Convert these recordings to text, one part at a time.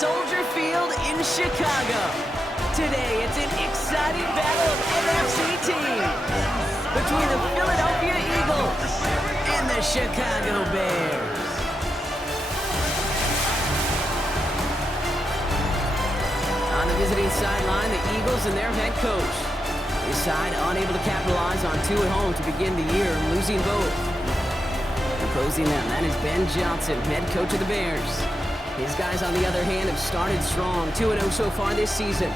Soldier Field in Chicago. Today, it's an exciting battle of NFC teams between the Philadelphia Eagles and the Chicago Bears. On the visiting sideline, the Eagles and their head coach. His side unable to capitalize on two at home to begin the year, losing both. Opposing them, that is Ben Johnson, head coach of the Bears. His guys, on the other hand, have started strong, 2-0 so far this season.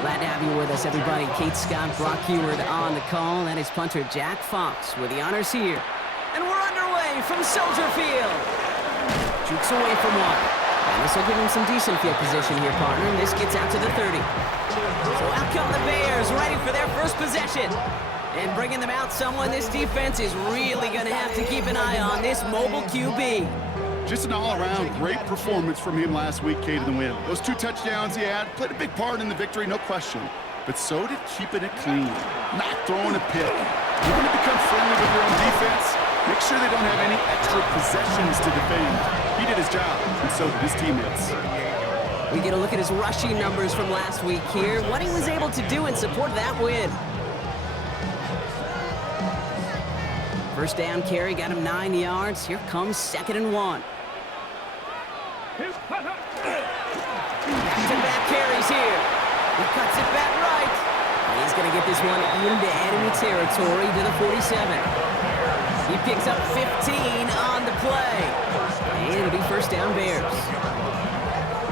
Glad to have you with us, everybody. Kate Scott, Brock Heward on the call. That is punter Jack Fox with the honors here. And we're underway from Soldier Field. Jukes away from one. And this will give him some decent field position here, partner. And this gets out to the 30. So out come the Bears, ready for their first possession. And bringing them out, someone this defense is really going to have to keep an eye on, this mobile QB. Just an all-around great performance from him last week, Kate, in the win. Those 2 touchdowns he had played a big part in the victory, no question. But so did keeping it clean, not throwing a pick. You want to become friendly with your own defense? Make sure they don't have any extra possessions to defend. He did his job, and so did his teammates. We get a look at his rushing numbers from last week here, what he was able to do in support of that win. First down carry got him 9 yards. Here comes 2nd and 1. Back-to-back carries here. He cuts it back right. And he's going to get this one into enemy territory to the 47. He picks up 15 on the play. And it'll be first down Bears.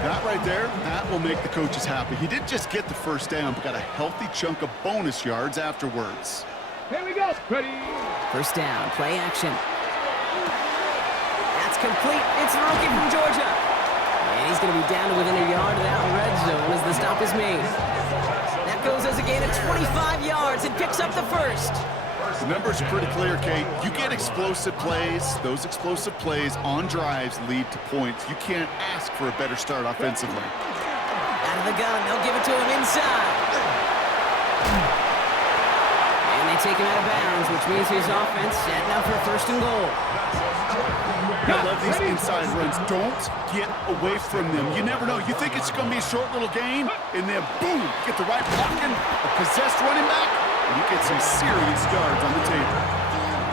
That right there, that will make the coaches happy. He didn't just get the first down, but got a healthy chunk of bonus yards afterwards. Here we go. Ready. First down, play action. That's complete. It's the rookie from Georgia. And he's going to be down to within a yard of that red zone as the stop is made. That goes as a gain of 25 yards and picks up the first. The numbers are pretty clear, Kate. You get explosive plays. Those explosive plays on drives lead to points. You can't ask for a better start offensively. Out of the gun. They'll give it to him inside. And they take him out of bounds, which means his offense setting up for first and goal. I love these inside runs. Don't get away from them. You never know. You think it's going to be a short little gain, and then boom, get the right blocking, a possessed running back, and you get some serious yards on the table.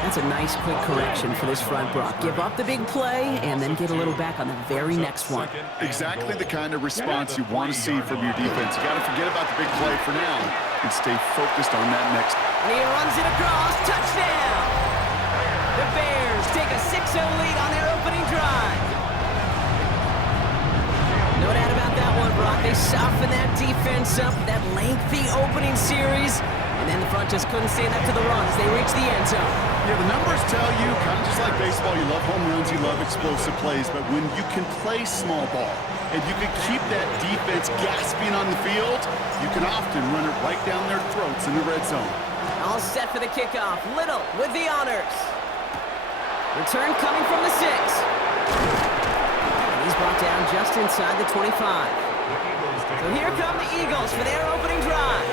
That's a nice quick correction for this front, Brock. Give up the big play and then get a little back on the very next one. Exactly the kind of response you want to see from your defense. You got to forget about the big play for now and stay focused on that next. And he runs it across. Touchdown! The Bears take a 6-0 lead on their opening drive. No doubt about that one, Brock. They softened that defense up, that lengthy opening series, and then the front just couldn't stand up to the run as they reached the end zone. Yeah, the numbers tell you, kind of just like baseball, you love home runs, you love explosive plays, but when you can play small ball and you can keep that defense gasping on the field, you can often run it right down their throats in the red zone. All set for the kickoff. Little with the honors. Return coming from the 6. And he's brought down just inside the 25. So here come the Eagles for their opening drive.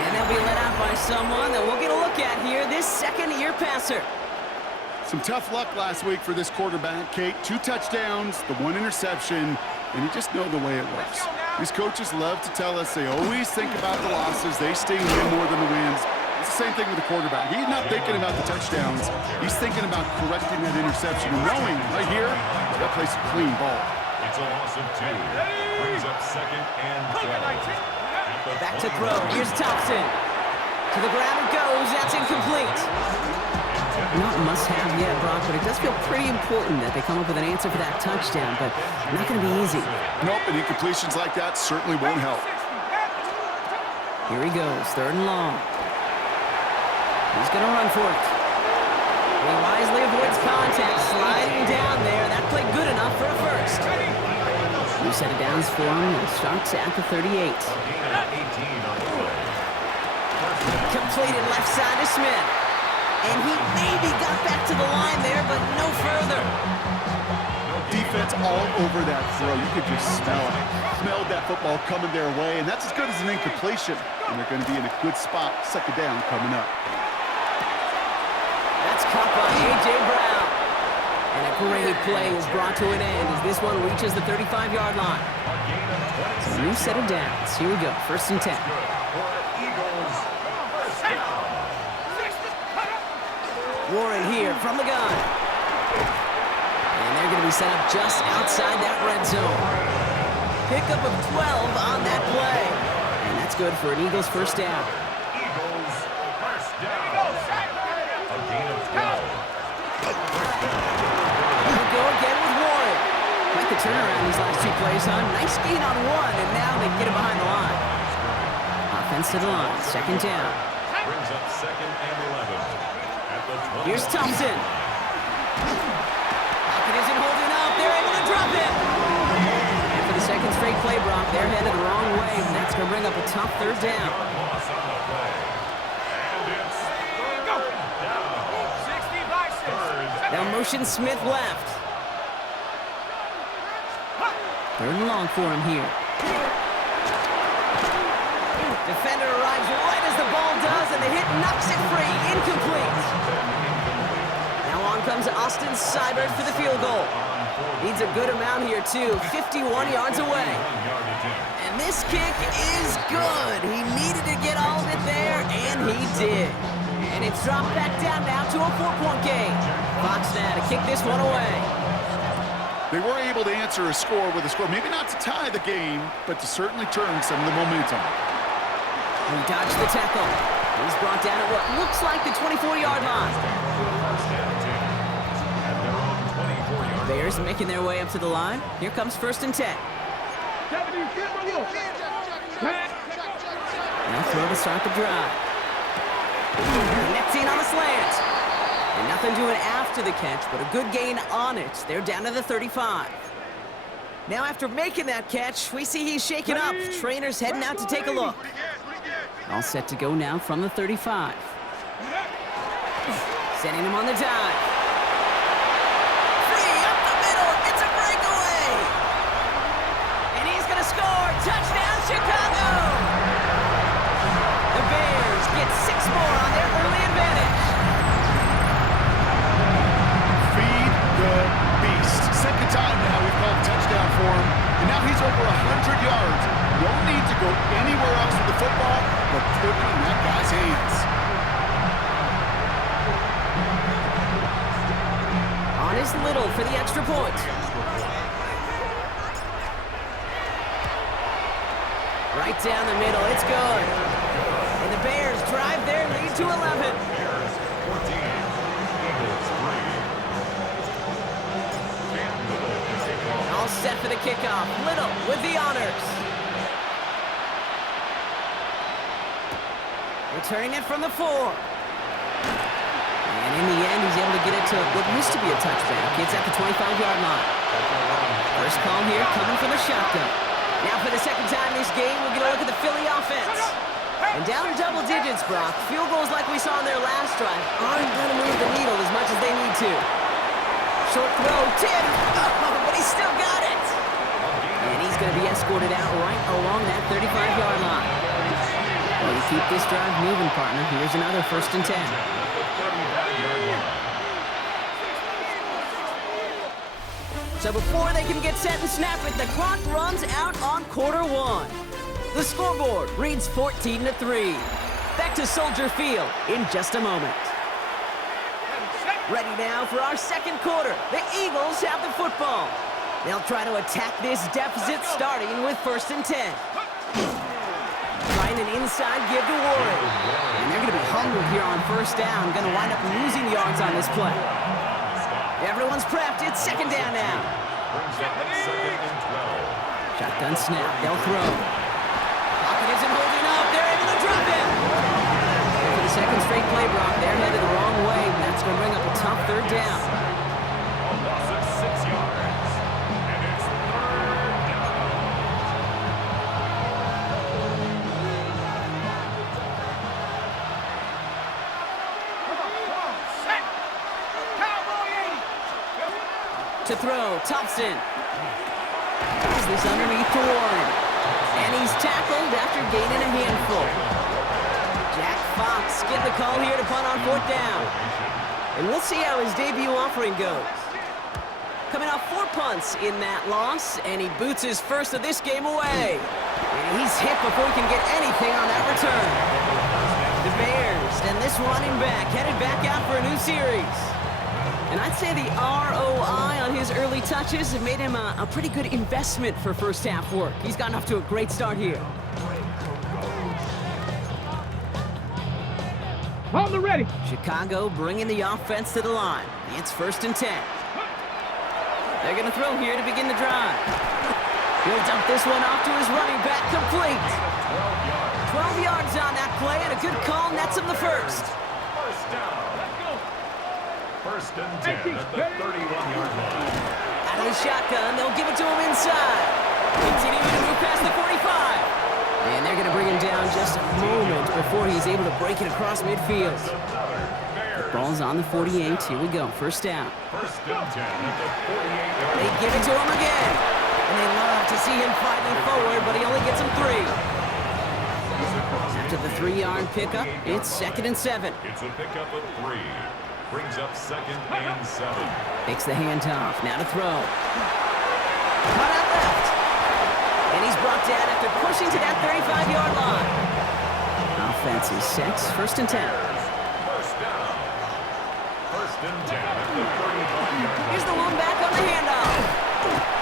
And they'll be led out by someone that we'll get a look at here, this second-year passer. Some tough luck last week for this quarterback, Kate. 2 touchdowns, the 1 interception, and you just know the way it works. These coaches love to tell us they always think about the losses. They sting way more than the wins. It's the same thing with the quarterback. He's not thinking about the touchdowns. He's thinking about correcting that interception and knowing right here, he's got to play some clean ball. It's a loss of 2. Brings up 2nd and 12. Back to throw. Here's Thompson. To the ground it goes. That's incomplete. Not must-have yet, Brock, but it does feel pretty important that they come up with an answer for that touchdown, but not going to be easy. Nope, and incompletions like that certainly won't help. Here he goes, 3rd and long. He's going to run for it. He wisely avoids contact, sliding down there. That played good enough for a first. New set of downs for him, and starts at the 38. Completed left side to Smith. And he maybe got back to the line there, but no further. defense all over that throw. You could just smell it. Smelled that football coming their way, and that's as good as an incompletion. And they're going to be in a good spot. Second down coming up. That's caught by A.J. Brown. And a great play is brought to an end as this one reaches the 35-yard line. So new set of downs. Here we go, 1st and 10. Warren here from the gun. And they're going to be set up just outside that red zone. Pickup of 12 on that play. And that's good for an Eagles first down. Eagles first down. A gain of 12. Here we go again with Warren. Quite the turnaround these last 2 plays, huh? Nice gain on 1, and now they get it behind the line. Offense to the line, 2nd down. Brings up 2nd and 11. At the 20. Here's Thompson. Pocket isn't holding up. They're able to drop it. And for the 2nd straight play, Brock, they're headed the wrong way, and that's going to bring up a tough 3rd down. Loss on the play. And it's third down. 60 by 6. Now motion Smith left. 3rd and long for him here. Defender arrives right as the ball does, and the hit knocks it free. Incomplete. Now on comes Austin Seibert for the field goal. Needs a good amount here, too. 51 yards away. And this kick is good. He needed to get all of it there, and he did. And it's dropped back down now to a 4-point game. Fox now to kick this one away. They were able to answer a score with a score, maybe not to tie the game, but to certainly turn some of the momentum. He dodged the tackle. He's brought down at what looks like the 24-yard line. Bears making their way up to the line. Here comes 1st and 10. Now throw to start the drive. Connecting on the slant. And nothing doing after the catch, but a good gain on it. They're down to the 35. Now after making that catch, we see he's shaken up. Trainer's heading out to take a look. All set to go now from the 35. Sending him on the dive. Free up the middle. It's a breakaway. And he's going to score. Touchdown, Chicago. The Bears get 6 more on their early advantage. Feed the beast. 2nd time now we've called touchdown for him. And now he's over 100 yards. No need to go anywhere else with the football, but put it in that guy's hands. On is Little for the extra point. Right down the middle, it's good. And the Bears drive their lead to 11. Bears 14. Eagles 3. All set for the kickoff. Little with the honors. Returning it from the 4. And in the end, he's able to get it to what used to be a touchback. It's at the 25-yard line. First call here coming from the shotgun. Now for the 2nd time this game, we're going to look at the Philly offense. And down in double digits, Brock. Field goals like we saw in their last drive aren't going to move the needle as much as they need to. Short throw, tipped. Oh, but he's still got it. And he's going to be escorted out right along that 35-yard line. Well, you keep this drive moving, partner. Here's another 1st and 10. So before they can get set and snap it, the clock runs out on quarter 1. The scoreboard reads 14-3. Back to Soldier Field in just a moment. Ready now for our 2nd quarter. The Eagles have the football. They'll try to attack this deficit starting with 1st and 10. Trying an inside give to Warren. And they're going to be hungry here on 1st down. Going to wind up losing yards on this play. Everyone's prepped. It's 2nd down now. Shotgun snap. They'll throw. Pocket isn't holding up. They're able to drop it. For the 2nd straight play, Brock, they're headed the wrong way. And that's going to bring up a tough 3rd down. A loss of 6 yards. And it's 3rd down. To throw, Thompson. Is this underneath to Warren? And he's tackled after gaining a handful. Jack Fox getting the call here to punt on 4th down. And we'll see how his debut offering goes. Coming off 4 punts in that loss, and he boots his first of this game away. And he's hit before he can get anything on that return. The Bears and this running back headed back out for a new series. And I'd say the ROI on his early touches have made him a pretty good investment for first half work. He's gotten off to a great start here. Hold it ready. Chicago bringing the offense to the line. It's 1st and 10. They're going to throw here to begin the drive. He'll dump this one off to his running back, complete. 12 yards on that play, and a good call nets him the first. First down. Let's go. 1st and 10 at the 31-yard line. Out of the shotgun, they'll give it to him inside. Continuing to move past the 45. And they're going to bring him down just a moment before he's able to break it across midfield. The ball's on the 48. Here we go. 1st down. 1st and 10 at the 48-yard line. They give it to him again. And they love to see him fighting forward, but he only gets him 3. After the 3-yard pickup, it's 2nd and 7. It's a pickup of 3. Brings up 2nd and 7. Takes the handoff. Now to throw. Cut out left. And he's brought down after pushing to that 35-yard line. Offense is set. 1st and 10. First down. 1st and 10 at the 35-yard line. Here's the one back on the handoff.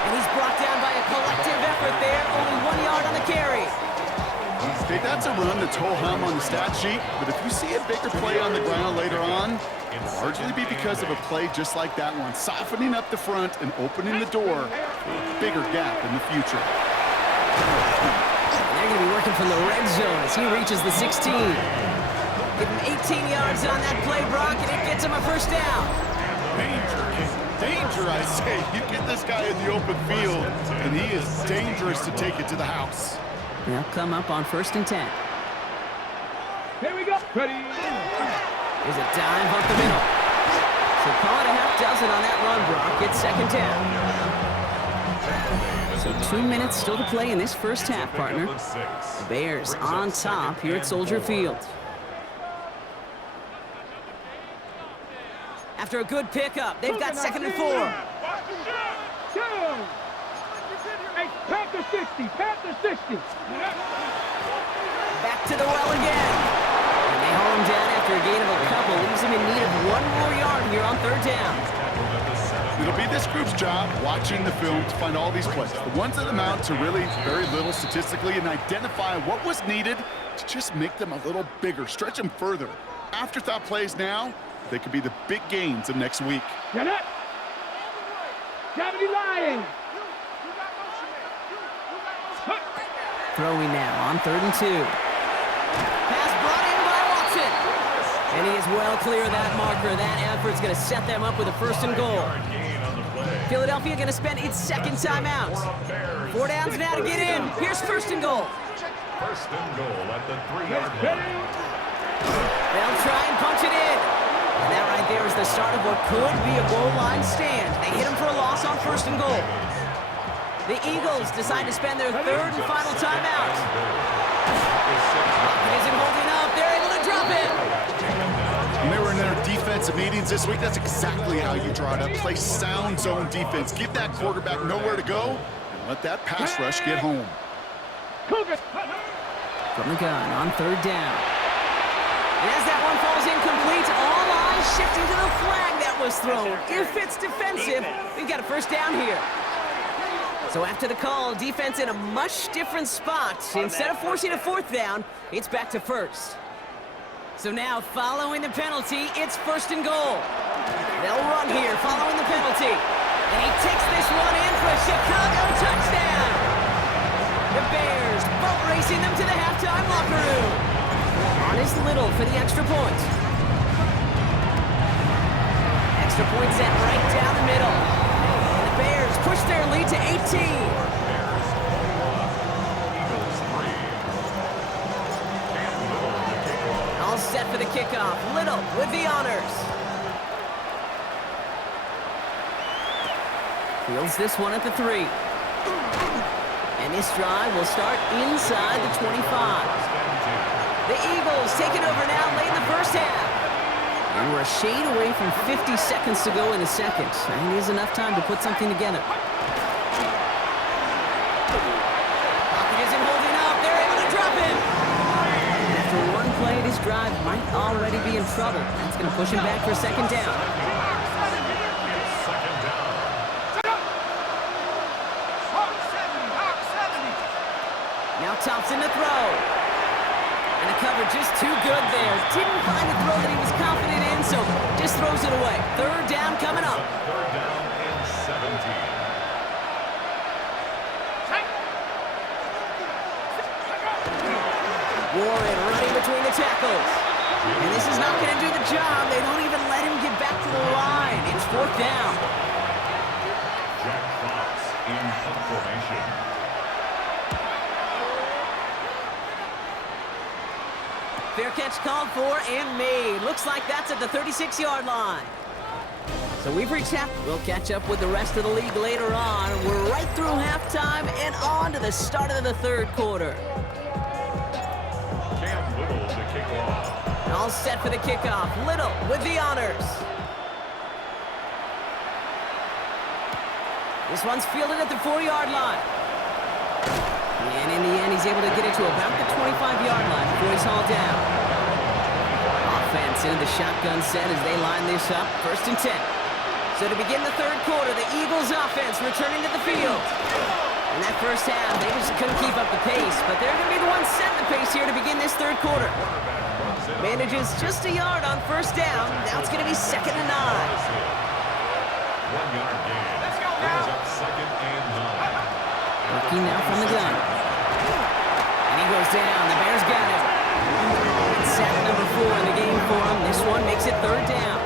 And he's brought down by a collective effort there. Only 1 yard on the carry. Okay, that's a run that's ho-hum on the stat sheet, but if you see a bigger play on the ground later on, it'll largely be because of a play just like that one, softening up the front and opening the door for a bigger gap in the future. And they're going to be working from the red zone as he reaches the 16. Give him 18 yards on that play, Brock, and it gets him a 1st down. Danger, I say. You get this guy in the open field, and he is dangerous to take it to the house. They'll come up on 1st and 10. Here we go. Ready. There's a dive up the middle. So call it a half dozen on that run, Brock. It's 2nd down. So 2 minutes still to play in this first half, partner. The Bears on top here at Soldier Field. After a good pickup, they've got 2nd and 4. Down. Hey, Panther 60. Panther 60. Back to the well again. And they haul him down after a gain of a couple. Leaves him in need of 1 more yard here on 3rd down. It'll be this group's job watching the film to find all these plays. The ones that amount to really very little statistically and identify what was needed to just make them a little bigger, stretch them further. Afterthought plays now, they could be the big gains of next week. Get up. Gravity Lion. Throwing now on 3rd and 2. Pass brought in by Watson. And he is well clear of that marker. That effort's going to set them up with a 1st and goal. Philadelphia going to spend its 2nd timeout. 4 downs now to get in. Here's 1st and goal. 1st and goal at the 3-yard line. They'll try and punch it in. And that right there is the start of what could be a goal line stand. They hit him for a loss on 1st and goal. The Eagles decide to spend their 3rd and final timeout. It isn't holding up. They're able to drop it. When they were in their defensive meetings this week, that's exactly how you draw it up. Play sound zone defense. Give that quarterback nowhere to go and let that pass rush get home. From the gun on 3rd down. And as that one falls incomplete, all eyes shifting to the flag that was thrown. If it's defensive, we've got a 1st down here. So after the call, defense in a much different spot. Instead of forcing a 4th down, it's back to 1st. So now, following the penalty, it's 1st and goal. They'll run here following the penalty. And he takes this one in for a Chicago touchdown. The Bears boat racing them to the halftime locker room. On is Little for the extra point. Extra point set right down the middle. And the Bears push their lead to 18. All set for the kickoff. Little with the honors. Fields this one at the 3. And this drive will start inside the 25. The Eagles taking over now late in the first half. And we're a shade away from 50 seconds to go in the second. And it is enough time to put something together. Pocket isn't holding up. They're able to drop him. And after one play, this drive might already be in trouble. That's going to push him back for second down. Now Thompson to throw. And the cover just too good there. Didn't find the throw that he was confident in, so just throws it away. Third down coming up. Third down and 17. Warren running between the tackles. And this is not going to do the job. They don't even let him get back to the line. It's fourth down. Jack Fox in punt formation. Fair catch called for and made. Looks like that's at the 36-yard line. So we've reached half. We'll catch up with the rest of the league later on. We're right through halftime and on to the start of the third quarter. Cam Little to kick off. All set for the kickoff. Little with the honors. This one's fielded at the 4-yard line. And in the end, he's able to get it to about the 25-yard line before he's hauled down. Offense into the shotgun set as they line this up. First and 10. So to begin the third quarter, the Eagles offense returning to the field. In that first half, they just couldn't keep up the pace, but they're going to be the ones setting the pace here to begin this third quarter. Manages just a yard on first down. Now it's going to be second and 9. 1 yard gain. Let's go, brings up second and 9. Working now from the gun. And he goes down. The Bears got him. Sack number 4 in the game for him. This one makes it third down.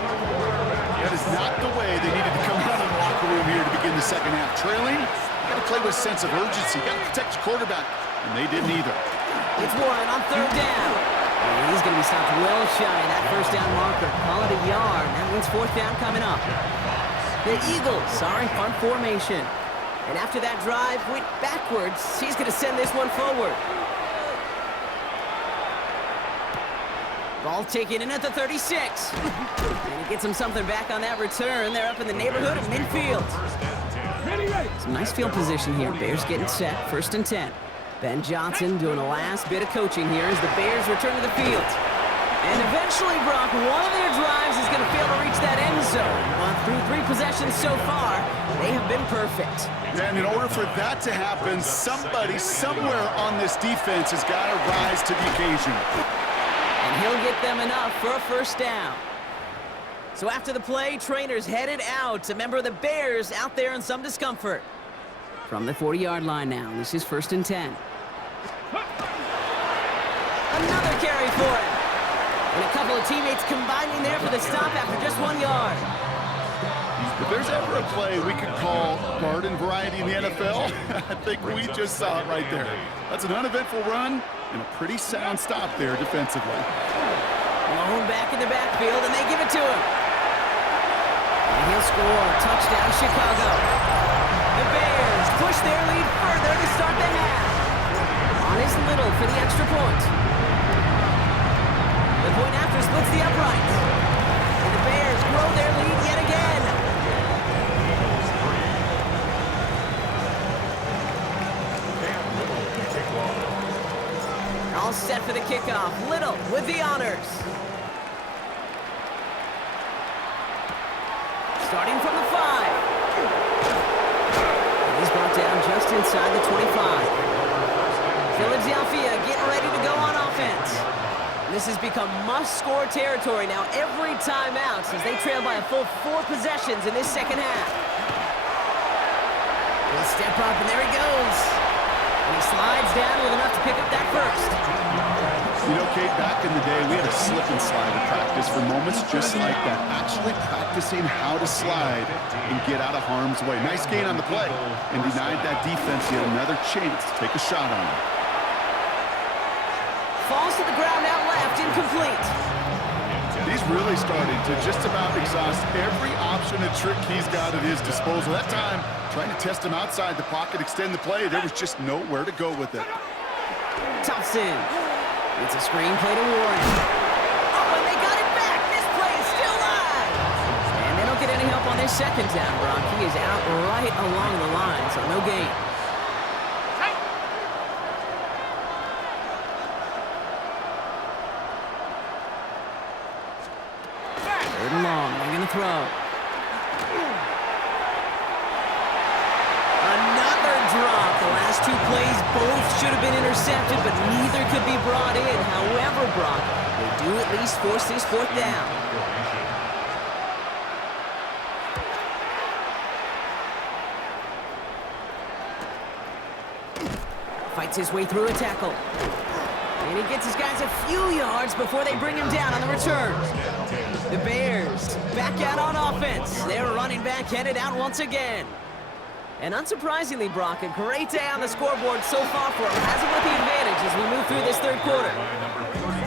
That is not the way they needed to come out of the locker room here to begin the second half. Trailing, you got to play with a sense of urgency. You got to protect your quarterback, and they didn't either. It's Warren on third down. And he's going to be stopped well shy of that first down marker. Call it a yard. That means fourth down coming up. The Eagles are in punt formation. And after that drive went backwards, he's going to send this one forward. Ball taken in at the 36. And he gets him something back on that return. They're up in the neighborhood of midfield. Some nice field position here. Bears getting set. First and 10. Ben Johnson doing the last bit of coaching here as the Bears return to the field. And eventually, Brock, one of their drives is going to fail to reach that end zone. But through 3 possessions so far, they have been perfect. And in order for that to happen, somebody somewhere on this defense has got to rise to the occasion. And he'll get them enough for a first down. So after the play, trainers headed out. A member of the Bears out there in some discomfort. From the 40-yard line now, this is first and 10. Another carry for it. And a couple of teammates combining there for the stop after just 1 yard. If there's ever a play we could call garden variety in the NFL, I think we just saw it right there. That's an uneventful run and a pretty sound stop there defensively. Lone back in the backfield, and they give it to him. And he'll score. Touchdown, Chicago. The Bears push their lead further to start the half. On is Little for the extra point. The point after splits the uprights. And the Bears grow their lead yet again. All set for the kickoff. Little with the honors. Starting from the 5. And he's brought down just inside the 25. Philadelphia getting ready to go on offense. This has become must-score territory now every time out as they trail by a full 4 possessions in this second half. He'll step up, and there he goes. And he slides down with enough to pick up that first. You know, Kate, back in the day, we had a slip and slide in practice for moments just like that. Actually practicing how to slide and get out of harm's way. Nice gain on the play and denied that defense yet another chance to take a shot on him. Falls to the ground out left, incomplete. He's really starting to just about exhaust every option and trick he's got at his disposal. That time, Trying to test him outside the pocket, extend the play. There was just nowhere to go with it. Thompson. It's a screen play to Warren. Oh, and they got it back. This play is still live. And they don't get any help on this second down, Brock. He is out right along the line, so no gain. Third and long. They're going to throw. Another drop. The last two plays both should have been intercepted, but neither could be brought in. However, Brock, they do at least force this fourth down. Fights his way through a tackle. And he gets his guys a few yards before they bring him down on the return. The Bears back out on offense. Their running back headed out once again. And unsurprisingly, Brock, a great day on the scoreboard so far for him. Has him with the advantage as we move through this third quarter.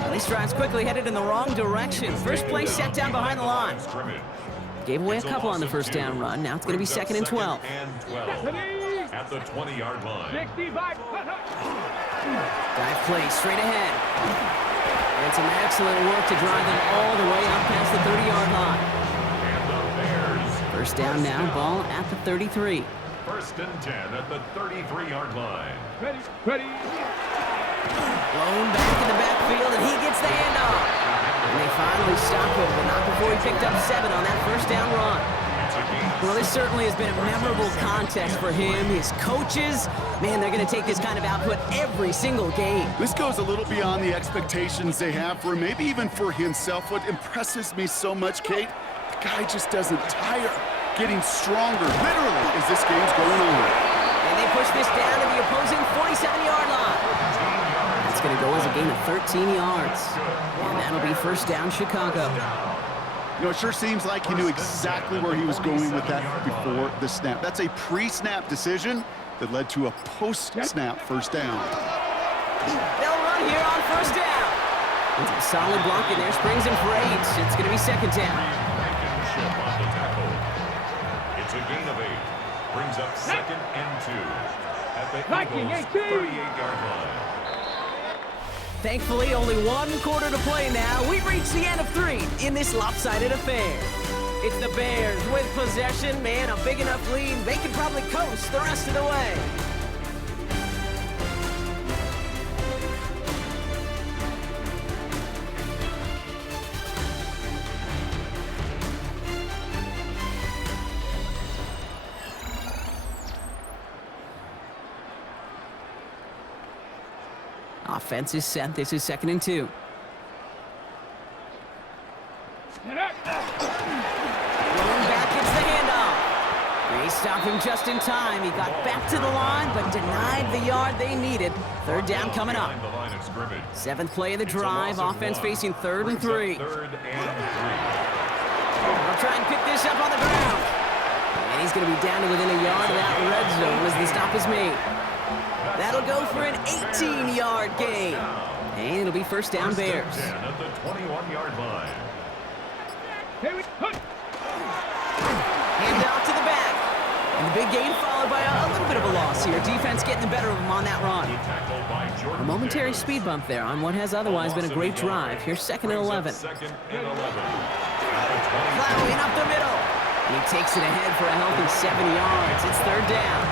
And this drive's quickly headed in the wrong direction. First play set down behind the line. Gave away a couple on the first down run. Now it's going to be 2nd and 12. At the 20-yard line. 65. Dive play straight ahead. And some excellent work to drive them all the way up past the 30-yard line. And the Bears. First down now, ball at the 33. 1st and 10 at the 33-yard line. Ready. Ready. Blown back in the backfield, and he gets the handoff. And they finally stop him, but not before he picked up 7 on that first down run. Well, this certainly has been a memorable contest for him. His coaches, man, they're going to take this kind of output every single game. This goes a little beyond the expectations they have for him, maybe even for himself. What impresses me so much, Kate, the guy just doesn't tire. Getting stronger, literally, as this game's going on. And they push this down to the opposing 47-yard line. That's going to go as a gain of 13 yards. And that'll be first down, Chicago. You know, it sure seems like he knew exactly where he was going with that before the snap. That's a pre-snap decision that led to a post-snap first down. They'll run here on first down. It's a solid block in there, springs him for 8. It's going to be 2nd down. On the tackle. It's a gain of 8. Brings up 2nd and 2 at the Eagles' 38-yard line. Thankfully, only one quarter to play now. We've reached the end of 3 in this lopsided affair. It's the Bears with possession. Man, a big enough lead. They can probably coast the rest of the way. Offense is set. This is 2nd and 2. Rolling back, gets the handoff. They stop him just in time. He got back to the line, but denied the yard they needed. 3rd down coming up. 7th play of the drive. Offense facing 3rd and 3. They'll try and pick this up on the ground. And he's going to be down to within a yard of that red zone as the stop is made. That'll go for an 18-yard gain. And it'll be first down, Bears. At the 21-yard line. Hand off to the back. And the big gain followed by a little bit of a loss here. Defense getting the better of him on that run. A momentary speed bump there on what has otherwise been a great drive. Here's 2nd and 11. Second and 11. Plowing up the middle. And he takes it ahead for a healthy 7 yards. It's 3rd down.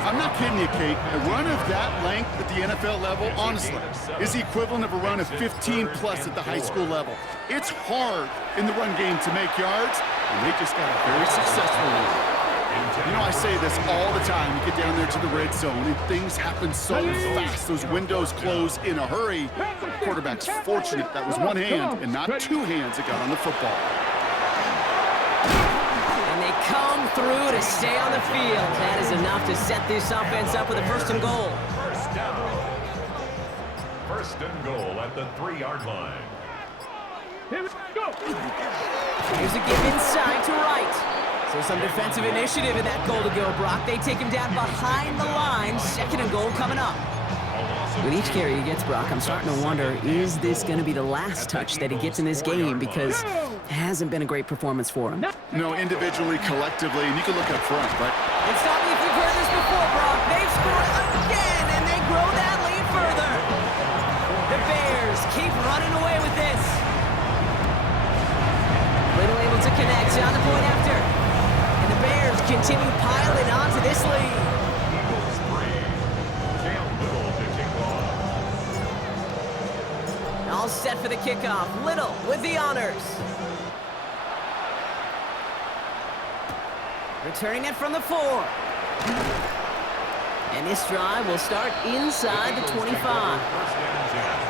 I'm not kidding you, Kate. A run of that length at the NFL level, honestly, is the equivalent of a run of 15-plus at the high school level. It's hard in the run game to make yards, and they just got a very successful one. You know, I say this all the time. You get down there to the red zone, and things happen so fast. Those windows close in a hurry. Quarterback's fortunate that was one hand and not 2 hands that got on the football. Come through to stay on the field. That is enough to set this offense up with a 1st and goal. First down. 1st and goal at the 3-yard line. Here we go. Here's a give inside to right. So some defensive initiative in that goal to go, Brock. They take him down behind the line. 2nd and goal coming up. A loss of With each carry he gets, Brock, I'm starting to wonder, is this going to be the last touch that he gets in this game? Because it hasn't been a great performance for him. No, individually, collectively, and you can look up front, but... And stop me if you've heard this before, Brock. They've scored again, and they grow that lead further. The Bears keep running away with this. Little able to connect on the point after. And the Bears continue piling on to this lead. All set for the kickoff. Little with the honors. Returning it from the 4. And this drive will start inside the 25.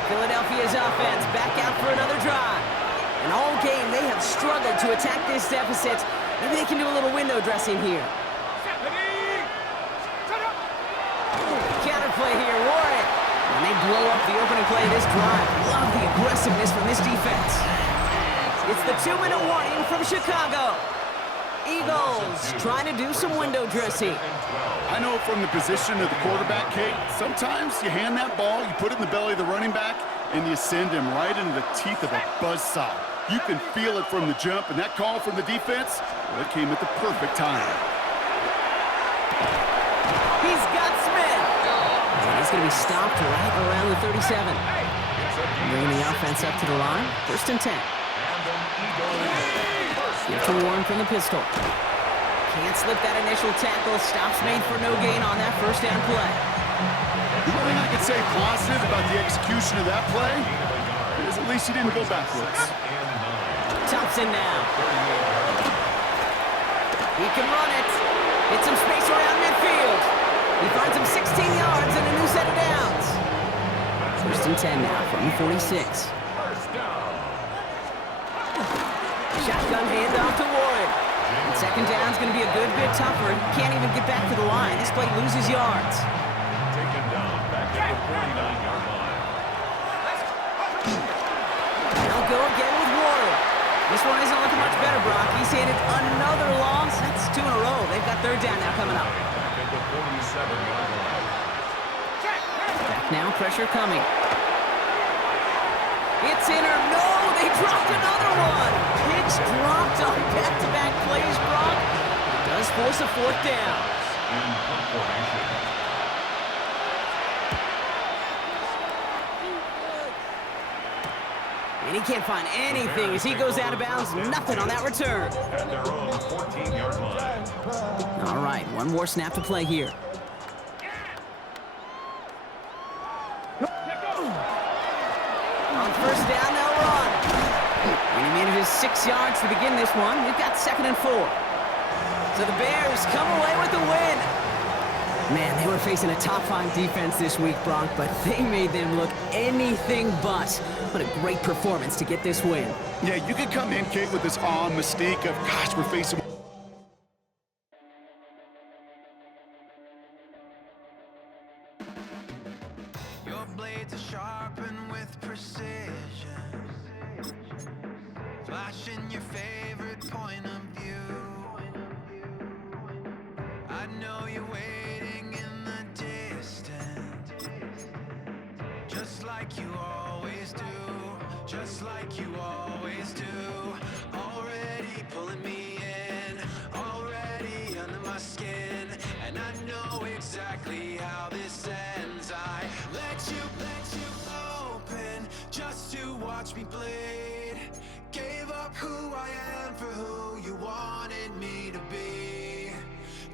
Philadelphia's offense back out for another drive. And all game they have struggled to attack this deficit. Maybe they can do a little window dressing here. Counterplay here, Warren. And they blow up the opening play of this drive. Love the aggressiveness from this defense. It's the 2-minute warning from Chicago. Eagles trying to do some window dressing. I know from the position of the quarterback, Kate, sometimes you hand that ball, you put it in the belly of the running back, and you send him right into the teeth of a buzzsaw. You can feel it from the jump, and that call from the defense, well, it came at the perfect time. He's got Smith. And he's going to be stopped right around the 37. Bringing the offense up to the line. 1st and 10. Give to Warren from the pistol. Can't slip that initial tackle. Stops made for no gain on that 1st down play. The only thing I could say positive about the execution of that play is at least he didn't go backwards. Thompson now. He can run it. Get some space around midfield. He finds him 16 yards and a new set of downs. 1st and 10 now from the 46. Shotgun handoff to Warren. And 2nd down's going to be a good bit tougher. Can't even get back to the line. This play loses yards. Taken down back at the 49-yard line. They'll go again with Warren. This one isn't looking much better, Brock. He's handed another loss. That's 2 in a row. They've got 3rd down now coming up. Back at the 47-yard line. Back now, pressure coming. It's in or no, they dropped another one. Pitch dropped on back-to-back plays, Brock. It does force a 4th down. In punt formation. And he can't find anything as he goes out of bounds. Nothing on that return. At their own 14-yard line. All right, one more snap to play here. On 1st down, they'll run. And he manages 6 yards to begin this one. We've got 2nd and 4. So the Bears come away with the win. Man, they were facing a top-5 defense this week, Brock, but they made them look anything but. What a great performance to get this win. Yeah, you could come in, Kate, with this awe and mystique of, gosh, we're facing... Your blades are sharpened with precision, flashing your favorite point of view. I know you're waiting in the distance, just like you always do, just like you always do. Already pulling me in, already under my skin, and I know exactly how this ends. I let you open just to watch me bleed. Gave up who I am for who you wanted me to be.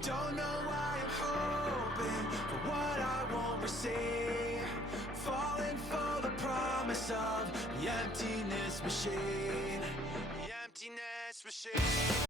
Don't know why I'm hoping for what I won't receive. Falling for the promise of the emptiness machine. The emptiness machine.